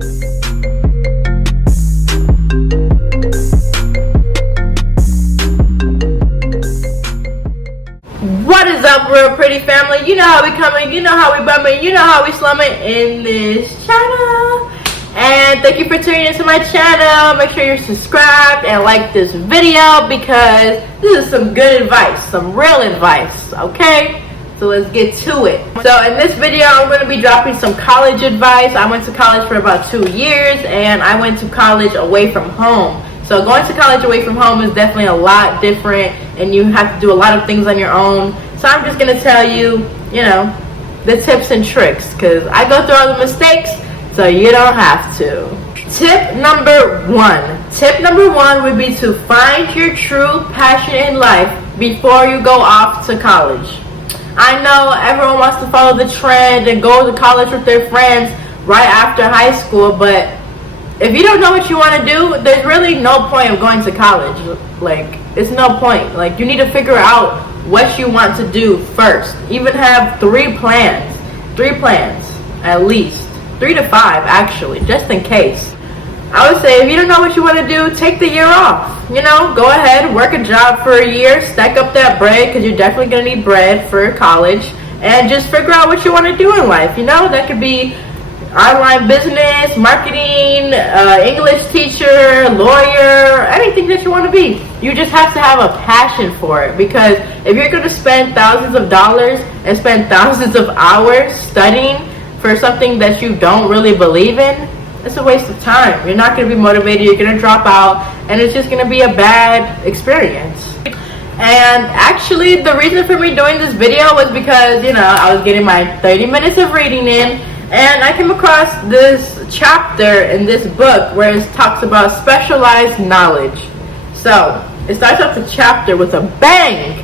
What is up, real pretty family? You know how we coming, you know how we bumming, you know how we slumming in this channel. And thank you for tuning into my channel. Make sure you're subscribed and like this video because this is some good advice, some real advice, okay? So let's get to it. So in this video, I'm going to be dropping some college advice. I went to college for about 2 years and I went to college away from home. So going to college away from home is definitely a lot different and you have to do a lot of things on your own. So I'm just going to tell you, you know, the tips and tricks because I go through all the mistakes so you don't have to. Tip number one would be to find your true passion in life before you go off to college. I know everyone wants to follow the trend and go to college with their friends right after high school, but if you don't know what you want to do, there's really no point of going to college. Like, it's no point. Like, you need to figure out what you want to do first. Even have 3 plans. 3 plans, at least. 3 to 5, actually, just in case. I would say if you don't know what you want to do, take the year off. You know, go ahead, work a job for a year, stack up that bread, because you're definitely going to need bread for college, and just figure out what you want to do in life. You know, that could be online business, marketing, English teacher, lawyer, anything that you want to be. You just have to have a passion for it, because if you're going to spend thousands of dollars and spend thousands of hours studying for something that you don't really believe in, it's a waste of time. You're not going to be motivated, you're going to drop out, and it's just going to be a bad experience. And actually, the reason for me doing this video was because, you know, I was getting my 30 minutes of reading in, and I came across this chapter in this book where it talks about specialized knowledge. So, it starts off the chapter with a bang.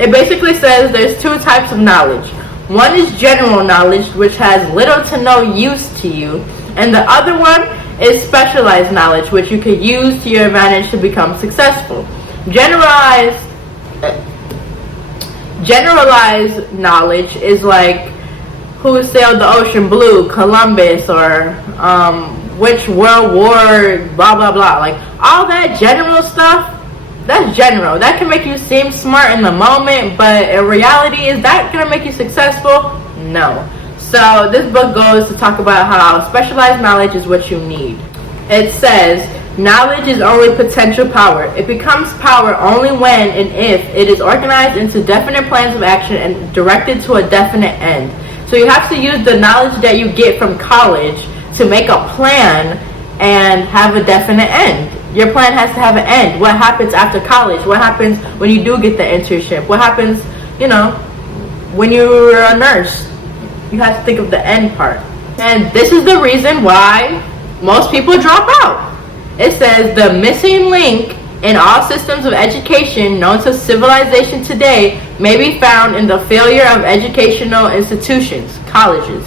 It basically says there's 2 types of knowledge. One is general knowledge, which has little to no use to you. And the other one is specialized knowledge, which you could use to your advantage to become successful. Generalized knowledge is like who sailed the ocean blue, Columbus, or which world war, blah, blah, blah. Like, all that general stuff, that's general. That can make you seem smart in the moment, but in reality, is that going to make you successful? No. So this book goes to talk about how specialized knowledge is what you need. It says, knowledge is only potential power. It becomes power only when and if it is organized into definite plans of action and directed to a definite end. So you have to use the knowledge that you get from college to make a plan and have a definite end. Your plan has to have an end. What happens after college? What happens when you do get the internship? What happens, you know, when you're a nurse? You have to think of the end part. And this is the reason why most people drop out. It says the missing link in all systems of education known to civilization today may be found in the failure of educational institutions, colleges,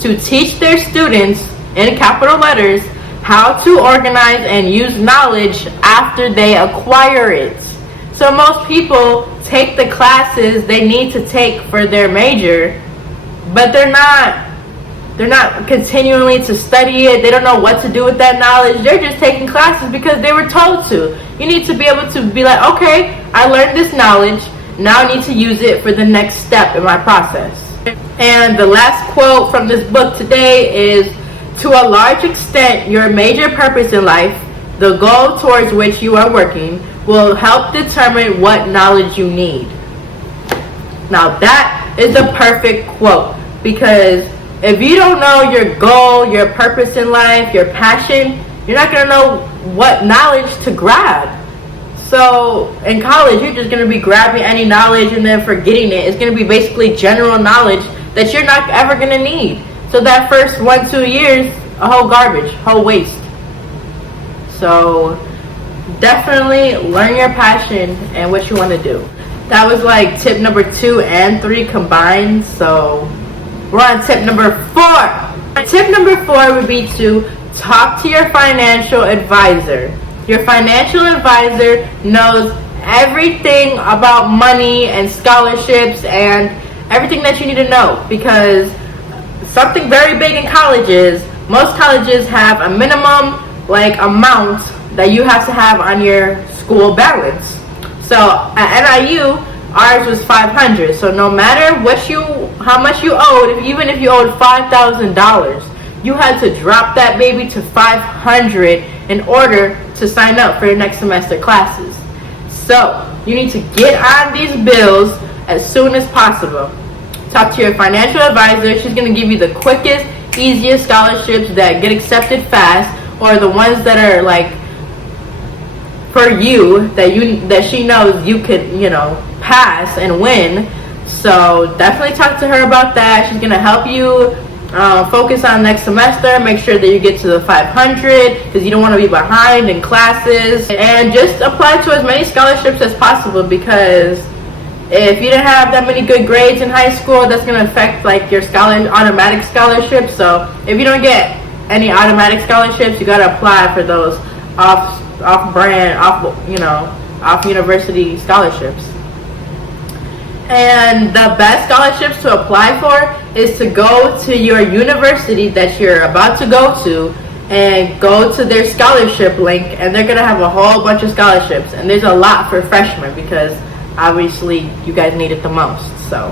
to teach their students, in capital letters, how to organize and use knowledge after they acquire it. So most people take the classes they need to take for their major, but they're not continuing to study it. They don't know what to do with that knowledge. They're just taking classes because they were told to. You need to be able to be like, okay, I learned this knowledge, now I need to use it for the next step in my process. And the last quote from this book today is, to a large extent, your major purpose in life, the goal towards which you are working, will help determine what knowledge you need. Now that is a perfect quote, because if you don't know your goal, your purpose in life, your passion, you're not going to know what knowledge to grab. So in college, you're just going to be grabbing any knowledge and then forgetting it. It's going to be basically general knowledge that you're not ever going to need. So that first 1-2 years, a whole garbage, whole waste. So definitely learn your passion and what you want to do. That was like tip number 2 and 3 combined. So we're on tip number 4. Tip number 4 would be to talk to your financial advisor. Your financial advisor knows everything about money and scholarships and everything that you need to know, because something very big in colleges, most colleges have a minimum like amount that you have to have on your school balance. So at NIU, ours was $500. So no matter how much you owed, even if you owed $5,000, you had to drop that baby to $500 in order to sign up for your next semester classes. So you need to get on these bills as soon as possible. Talk to your financial advisor. She's going to give you the quickest, easiest scholarships that get accepted fast, or the ones that are like for you that she knows you could, pass and win. So definitely talk to her about that. She's gonna help you focus on next semester. Make sure that you get to the 500 because you don't want to be behind in classes, and just apply to as many scholarships as possible, because if you didn't have that many good grades in high school, that's gonna affect like your automatic scholarships. So if you don't get any automatic scholarships, you gotta apply for those off-brand, off university scholarships. And the best scholarships to apply for is to go to your university that you're about to go to and go to their scholarship link, and they're gonna have a whole bunch of scholarships. And there's a lot for freshmen because obviously you guys need it the most. So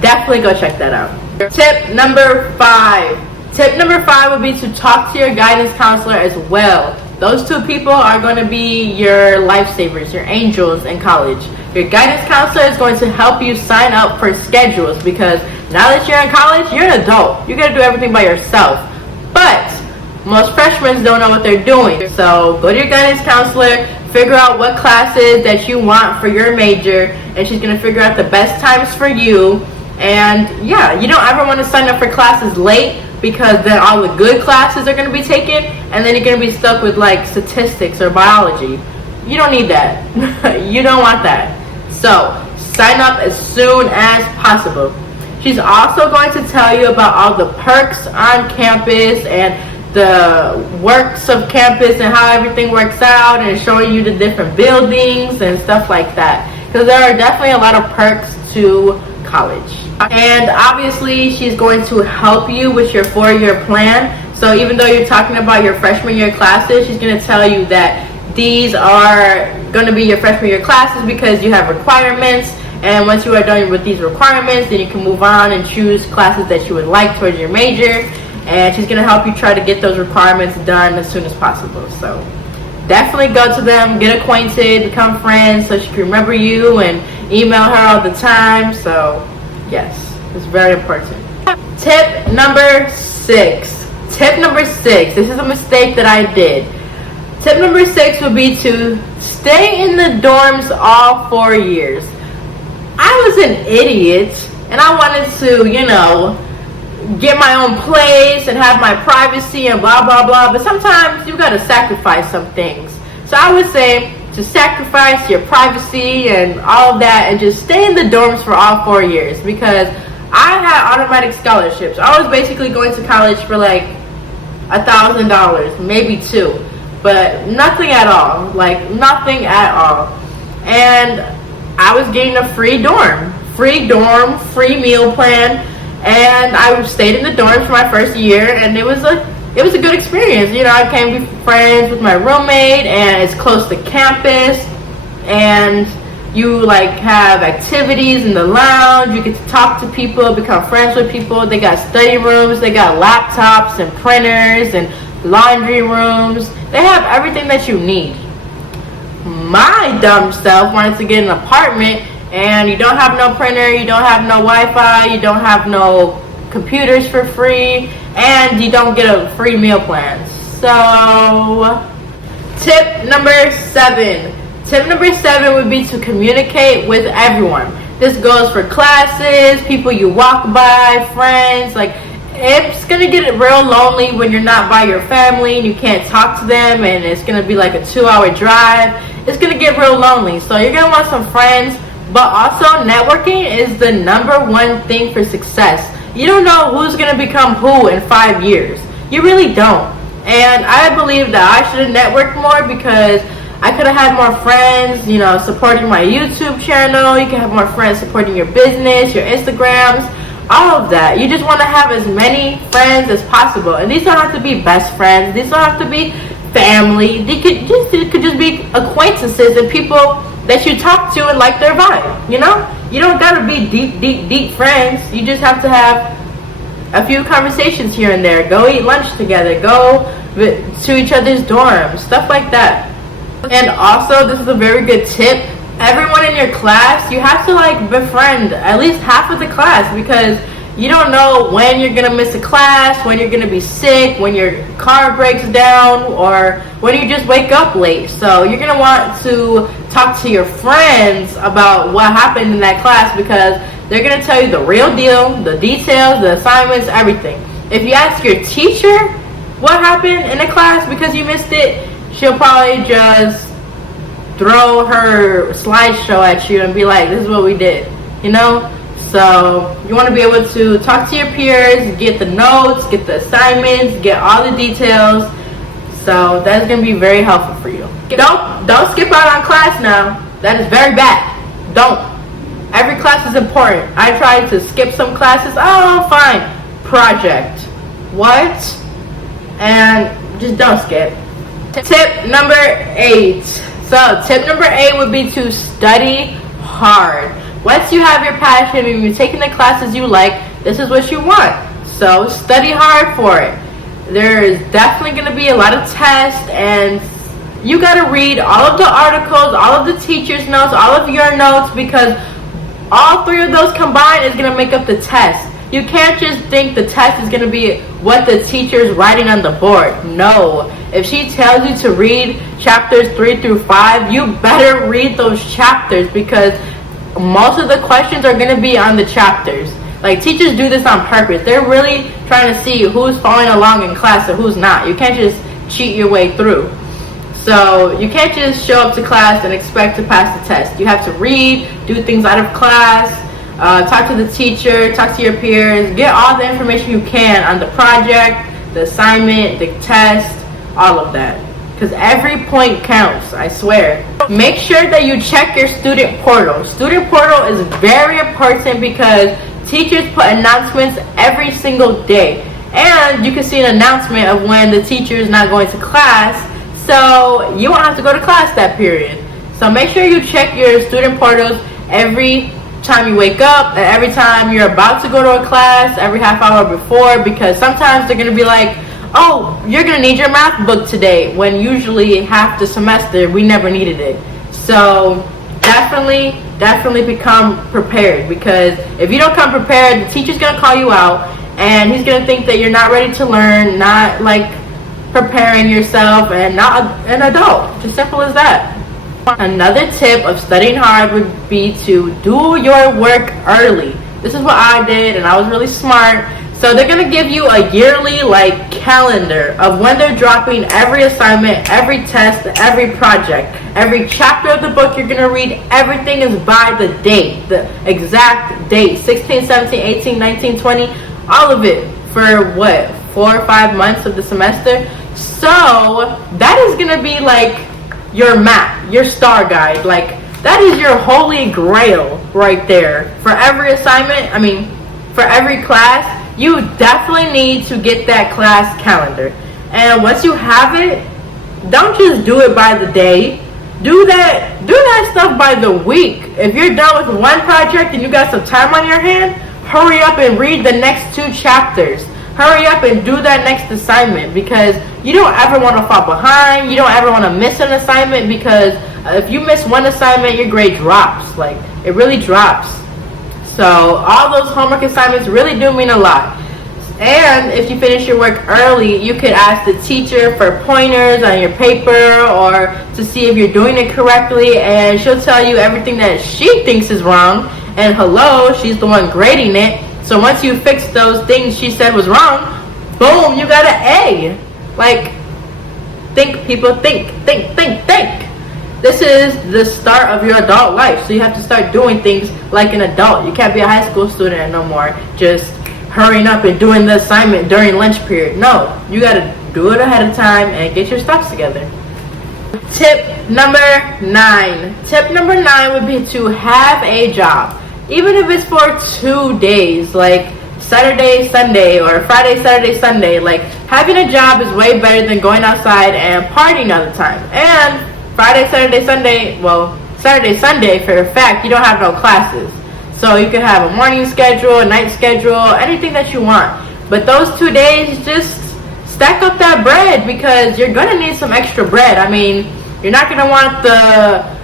definitely go check that out. Tip number 5. Tip number 5 would be to talk to your guidance counselor as well. Those two people are going to be your lifesavers, your angels in college. Your guidance counselor is going to help you sign up for schedules, because now that you're in college, you're an adult. You got to do everything by yourself. But most freshmen don't know what they're doing. So go to your guidance counselor, figure out what classes that you want for your major, and she's going to figure out the best times for you. And yeah, you don't ever want to sign up for classes late, because then all the good classes are going to be taken, and then you're going to be stuck with like statistics or biology. You don't need that. You don't want that. So sign up as soon as possible. She's also going to tell you about all the perks on campus and the works of campus and how everything works out, and showing you the different buildings and stuff like that, because there are definitely a lot of perks to college. And obviously she's going to help you with your 4-year plan. So even though you're talking about your freshman year classes, she's going to tell you that these are going to be your freshman year classes because you have requirements, and once you are done with these requirements, then you can move on and choose classes that you would like towards your major. And she's going to help you try to get those requirements done as soon as possible. So definitely go to them, get acquainted, become friends, so she can remember you and email her all the time. So yes, it's very important. Tip number 6. Tip number 6. This is a mistake that I did. Tip number 6 would be to stay in the dorms all 4 years. I was an idiot, and I wanted to, get my own place and have my privacy and blah, blah, blah. But sometimes you got to sacrifice some things. So I would say to sacrifice your privacy and all of that and just stay in the dorms for all 4 years, because I had automatic scholarships. I was basically going to college for like $1,000, maybe $2,000, but nothing at all, like nothing at all. And I was getting a free dorm, free meal plan, and I stayed in the dorms for my first year, and it was a good experience. I became friends with my roommate, and it's close to campus, and you like have activities in the lounge. You get to talk to people, become friends with people. They got study rooms, they got laptops and printers and laundry rooms. They have everything that you need. My dumb self wanted to get an apartment, and you don't have no printer, you don't have no Wi-Fi, you don't have no computers for free, and you don't get a free meal plan. So tip number 7. Tip number 7 would be to communicate with everyone. This goes for classes, people you walk by, friends. Like, it's gonna get real lonely when you're not by your family and you can't talk to them, and it's gonna be like a 2-hour drive. It's gonna get real lonely. So you're gonna want some friends, but also networking is the number 1 thing for success. You don't know who's gonna become who in 5 years. You really don't. And I believe that I should have networked more, because I could have had more friends, supporting my YouTube channel. You can have more friends supporting your business, your Instagrams. all of that. You just want to have as many friends as possible, and these don't have to be best friends. These don't have to be family. It could just be acquaintances and people that you talk to and like their vibe. You know, you don't gotta be deep friends. You just have to have a few conversations here and there. Go eat lunch together. Go to each other's dorms. Stuff like that. And also, this is a very good tip. Everyone in your class, you have to like befriend at least half of the class, because you don't know when you're gonna miss a class, when you're gonna be sick, when your car breaks down, or when you just wake up late. So you're gonna want to talk to your friends about what happened in that class, because they're gonna tell you the real deal, the details, the assignments, everything. If you ask your teacher what happened in a class because you missed it, she'll probably just throw her slideshow at you and be like, this is what we did, you know? So you want to be able to talk to your peers, get the notes, get the assignments, get all the details. So that's going to be very helpful for you. Don't skip out on class now. That is very bad. Don't. Every class is important. I tried to skip some classes. Oh, fine. Project. What? And just don't skip. Tip number 8. So tip number 8 would be to study hard. Once you have your passion and you're taking the classes you like, this is what you want. So study hard for it. There is definitely going to be a lot of tests, and you got to read all of the articles, all of the teacher's notes, all of your notes, because all 3 of those combined is going to make up the test. You can't just think the test is going to be what the teacher is writing on the board. No. If she tells you to read chapters 3 through 5, you better read those chapters, because most of the questions are going to be on the chapters. Like, teachers do this on purpose. They're really trying to see who's following along in class and who's not. You can't just cheat your way through. So you can't just show up to class and expect to pass the test. You have to read, do things out of class, talk to the teacher, talk to your peers, get all the information you can on the project, the assignment, the test, all of that. Because every point counts, I swear. Make sure that you check your student portal. Student portal is very important because teachers put announcements every single day. And you can see an announcement of when the teacher is not going to class, so you won't have to go to class that period. So make sure you check your student portals every time you wake up, and every time you're about to go to a class, every half hour before, because sometimes they're going to be like, oh, you're going to need your math book today, when usually half the semester we never needed it. So definitely become prepared, because if you don't come prepared, the teacher's going to call you out, and he's going to think that you're not ready to learn, not like preparing yourself, and not an adult. Just simple as that. Another tip of studying hard would be to do your work early. This is what I did, and I was really smart. So they're going to give you a yearly like calendar of when they're dropping every assignment, every test, every project, every chapter of the book you're going to read. Everything is by the date, the exact date, 16, 17, 18, 19, 20, all of it for what, 4 or 5 months of the semester. So that is going to be like your map, your star guide. Like, that is your holy grail right there. For every assignment, for every class, you definitely need to get that class calendar. And once you have it, don't just do it by the day. Do that stuff by the week. If you're done with one project and you got some time on your hand, hurry up and read the next 2 chapters. Hurry up and do that next assignment, because you don't ever want to fall behind. You don't ever want to miss an assignment, because if you miss one assignment, your grade drops. Like, it really drops. So all those homework assignments really do mean a lot. And if you finish your work early, you could ask the teacher for pointers on your paper, or to see if you're doing it correctly, and she'll tell you everything that she thinks is wrong. And hello, she's the one grading it. So once you fix those things she said was wrong, boom, you got an A. Like, think, people, think. This is the start of your adult life, so you have to start doing things like an adult. You can't be a high school student no more, just hurrying up and doing the assignment during lunch period. No, you got to do it ahead of time and get your stuff together. Tip number 9. Tip number 9 would be to have a job. Even if it's for 2 days, like, Saturday, Sunday, or Friday, Saturday, Sunday. Like, having a job is way better than going outside and partying all the time. And Friday, Saturday, Sunday, well, Saturday, Sunday, for a fact, you don't have no classes. So you can have a morning schedule, a night schedule, anything that you want. But those 2 days, just stack up that bread, because you're going to need some extra bread. I mean, you're not going to want the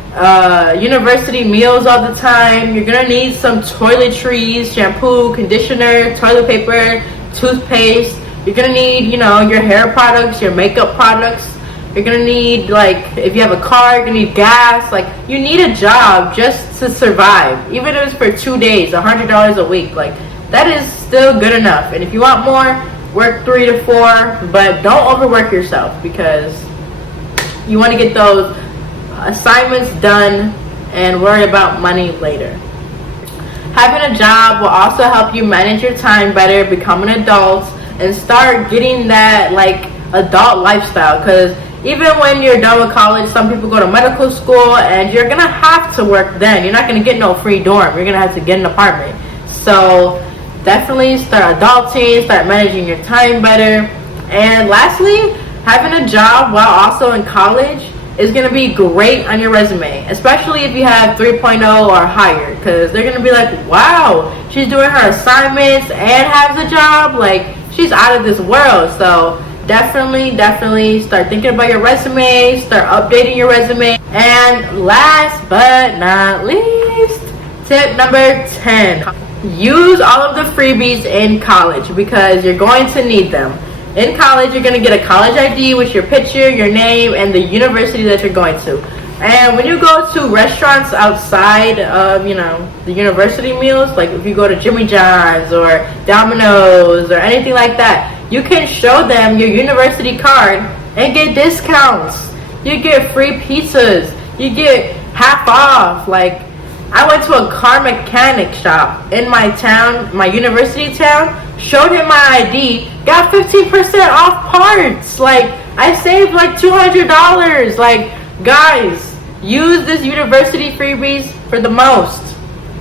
university meals all the time. You're going to need some toiletries, shampoo, conditioner, toilet paper, toothpaste. You're going to need, you know, your hair products, your makeup products. You're going to need, like, if you have a car, you're going to need gas. Like, you need a job just to survive. Even if it's for 2 days, $100 a week. Like, that is still good enough. And if you want more, work 3 to 4. But don't overwork yourself, because you want to get those assignments done and worry about money later. Having a job will also help you manage your time better, become an adult, and start getting that, like, adult lifestyle. Because even when you're done with college, some people go to medical school, and you're gonna have to work then. You're not gonna get no free dorm. You're gonna have to get an apartment. So definitely start adulting, start managing your time better. And lastly, having a job while also in college is going to be great on your resume, especially if you have 3.0 or higher, because they're going to be like, wow, she's doing her assignments and has a job. Like, she's out of this world. So definitely start thinking about your resume, start updating your resume. And last but not least, tip number 10. Use all of the freebies in college, because you're going to need them. In college, you're going to get a college ID with your picture, your name, and the university that you're going to. And when you go to restaurants outside of, you know, the university meals, like if you go to Jimmy John's or Domino's or anything like that, you can show them your university card and get discounts. You get free pizzas. You get half off. Like, I went to a car mechanic shop in my town, my university town, showed him my ID, got 15% off parts. Like, I saved like $200. Like, guys, use this university freebies for the most.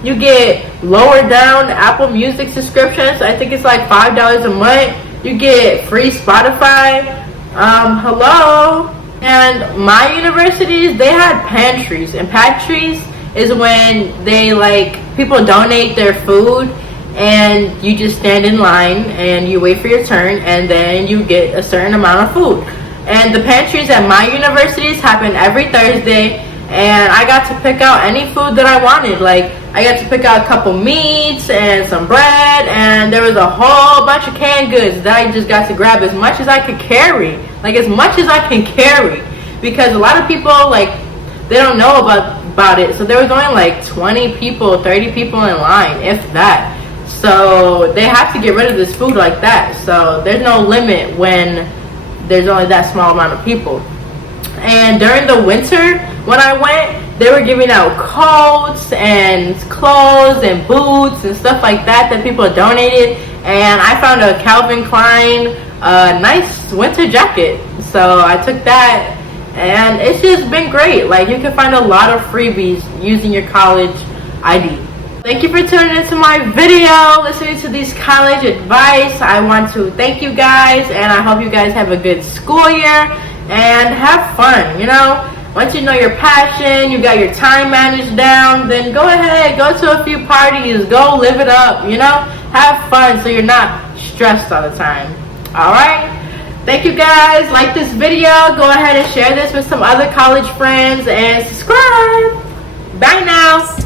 You get lower down Apple Music subscriptions. I think it's like $5 a month. You get free Spotify. Hello. And my universities, they had pantries, and pantries is when they, like, people donate their food, and you just stand in line and you wait for your turn, and then you get a certain amount of food. And the pantries at my universities happen every Thursday, and I got to pick out any food that I wanted. Like, I got to pick out a couple meats and some bread, and there was a whole bunch of canned goods that I just got to grab as much as I could carry. Like, as much as I can carry, because a lot of people, like, they don't know about it. So there was only like 20 people, 30 people in line, if that. So they have to get rid of this food like that. So there's no limit when there's only that small amount of people. And during the winter, when I went, they were giving out coats and clothes and boots and stuff like that people donated. And I found a Calvin Klein nice winter jacket. So I took that, and it's just been great. Like, you can find a lot of freebies using your college ID. Thank you for tuning into my video, listening to these college advice. I want to thank you guys, and I hope you guys have a good school year and have fun. You know, once you know your passion, you got your time managed down, then go ahead, go to a few parties, go live it up, you know, have fun so you're not stressed all the time. Alright? Thank you guys. Like this video. Go ahead and share this with some other college friends, and subscribe. Bye now.